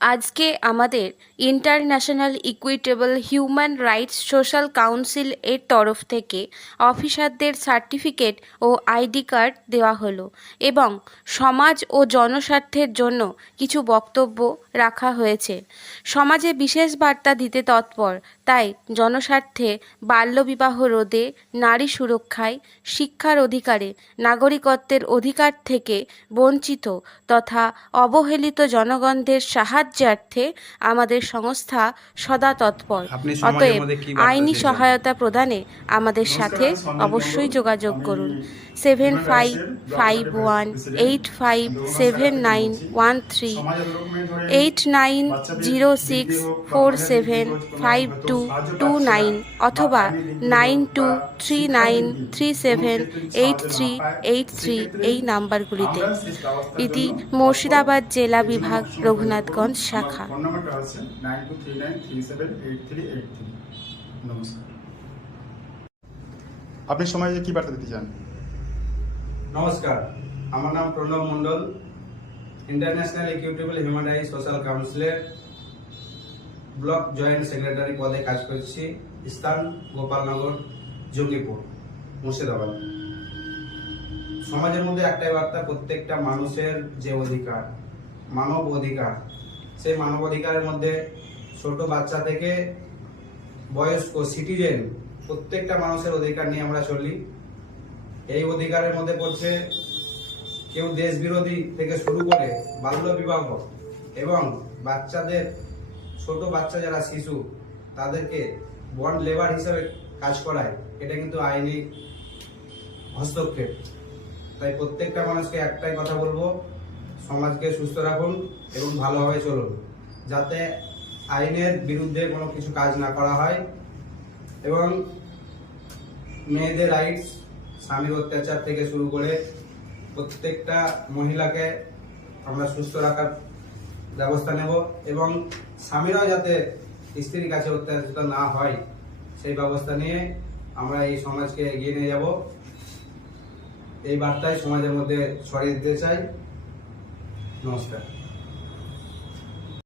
আজকে আমাদের international equitable human rights social council এর তরফ থেকে অফিসারদের সার্টিফিকেট ও আইডি কার্ড দেওয়া হলো এবং সমাজ ও জনস্বার্থের জন্য কিছু বক্তব্য রাখা হয়েছে। সমাজে বিশেষ বার্তা দিতে তৎপর, তাই জনস্বার্থে বাল্যবিবাহ রোধে, নারী সুরক্ষায়, শিক্ষার অধিকারে, নাগরিকত্বের অধিকার থেকে বঞ্চিত তথা অবহেলিত জনগণদের সাহায্যার্থে আমাদের সংস্থা সদা তৎপর। অতএব আইনি সহায়তা প্রদানে আমাদের সাথে অবশ্যই যোগাযোগ করুন। 7551857913, 8906475229 অথবা 9239378383 এই নাম্বারগুলিতে। এটি মুর্শিদাবাদ জেলা বিভাগ, রঘুনাথগঞ্জ শাখা। ফোন নাম্বারটা হচ্ছে 9239378383। নমস্কার। আপনি সমাজে কি বার্তা দিতে চান? নমস্কার, আমার নাম Pranab Mondal, international equitable human rights social কাউন্সিলের ব্লক জয়েন্ট সেক্রেটারি পদে কাজ করছি। স্থান গোপালনগর, জঙ্গিপুর, মুর্শিদাবাদ। সমাজের মধ্যে একটাই বার্তা, প্রত্যেকটা মানুষের যে অধিকার, মানব অধিকার, সেই মানব অধিকারের মধ্যে ছোট বাচ্চা থেকে বয়স্ক সিটিজেন প্রত্যেকটা মানুষের অধিকার নিয়ে আমরা চলি। এই অধিকারের মধ্যে পড়ছে কেউ দেশ বিরোধী থেকে শুরু করে বাল্য বিবাহ এবং বাচ্চাদের, ছোট বাচ্চা যারা শিশু, তাদেরকে বন্ড লেবার হিসেবে কাজ করায়, এটা কিন্তু আইনি হস্তক্ষেপ। তাই প্রত্যেকটা মানুষকে একটাই কথা বলবো, সমাজকে সুস্থ রাখুন এবং ভালোভাবে চলুন, যাতে আইনের বিরুদ্ধে কোনো কিছু কাজ না করা হয়। এবং মেয়েদের রাইটস, স্বামীর অত্যাচার থেকে শুরু করে প্রত্যেকটা মহিলাকে আমরা সুস্থ রাখার ব্যবস্থা নেব এবং স্বামীরাও যাতে স্ত্রীর কাছে অত্যাচারিত না হয় সেই ব্যবস্থা নিয়ে আমরা এই সমাজকে এগিয়ে নিয়ে যাব। এই বার্তায় সমাজের মধ্যে ছড়িয়ে দিতে চাই। নমস্কার।